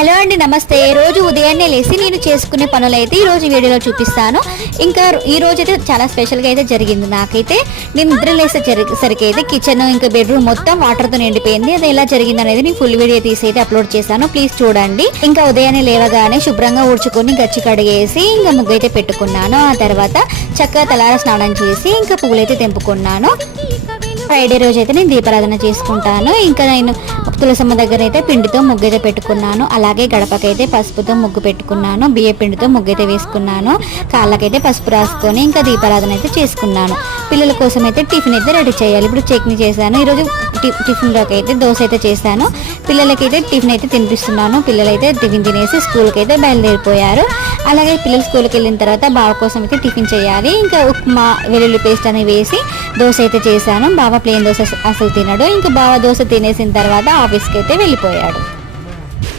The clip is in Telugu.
హలో అండి, నమస్తే. రోజు ఉదయాన్నే లేసి నేను చేసుకునే పనులు అయితే ఈ రోజు వీడియోలో చూపిస్తాను. ఇంకా ఈ రోజు అయితే చాలా స్పెషల్గా అయితే జరిగింది. నాకైతే నేను నిద్ర లేసేసరికి అయితే కిచెన్ ఇంకా బెడ్రూమ్ మొత్తం వాటర్తో నిండిపోయింది. అది ఎలా జరిగింది అనేది నేను ఫుల్ వీడియో తీసి అయితే అప్లోడ్ చేశాను, ప్లీజ్ చూడండి. ఇంకా ఉదయాన్నే లేవగానే శుభ్రంగా ఊడ్చుకొని గచ్చి కడిగేసి ఇంకా ముగ్గు అయితే పెట్టుకున్నాను. ఆ తర్వాత చక్కగా తలార స్నానం చేసి ఇంకా పువ్వులు అయితే తెంపుకున్నాను. ఫ్రైడే రోజు అయితే నేను దీపారాధన చేసుకుంటాను. ఇంకా నేను తులసమ్మ దగ్గర అయితే పిండితో ముగ్గు అయితే పెట్టుకున్నాను. అలాగే గడపకైతే పసుపుతో ముగ్గు పెట్టుకున్నాను. బియ్య పిండితో ముగ్గు అయితే వేసుకున్నాను. కాళ్ళకైతే పసుపు రాసుకొని ఇంకా దీపారాధన అయితే చేసుకున్నాను. పిల్లల కోసం అయితే టిఫిన్ అయితే రెడీ చేయాలి. ఇప్పుడు చట్నీ చేశాను. ఈరోజు టిఫిన్లోకి అయితే దోశ అయితే చేశాను. పిల్లలకైతే టిఫిన్ అయితే తినిపిస్తున్నాను. పిల్లలైతే టిఫిన్ తినేసి స్కూల్కి అయితే బయలుదేరిపోయారు. అలాగే పిల్లలు స్కూల్కి వెళ్ళిన తర్వాత బావ కోసం అయితే టిఫిన్ చేయాలి. ఇంకా ఉప్మా వెల్లుల్లి పేస్ట్ అని వేసి దోశ అయితే చేశాను. బావ ప్లేన్ దోశ అసలు తినడు. ఇంకా బావ దోశ తినేసిన తర్వాత ఆఫీస్కి అయితే వెళ్ళిపోయాడు.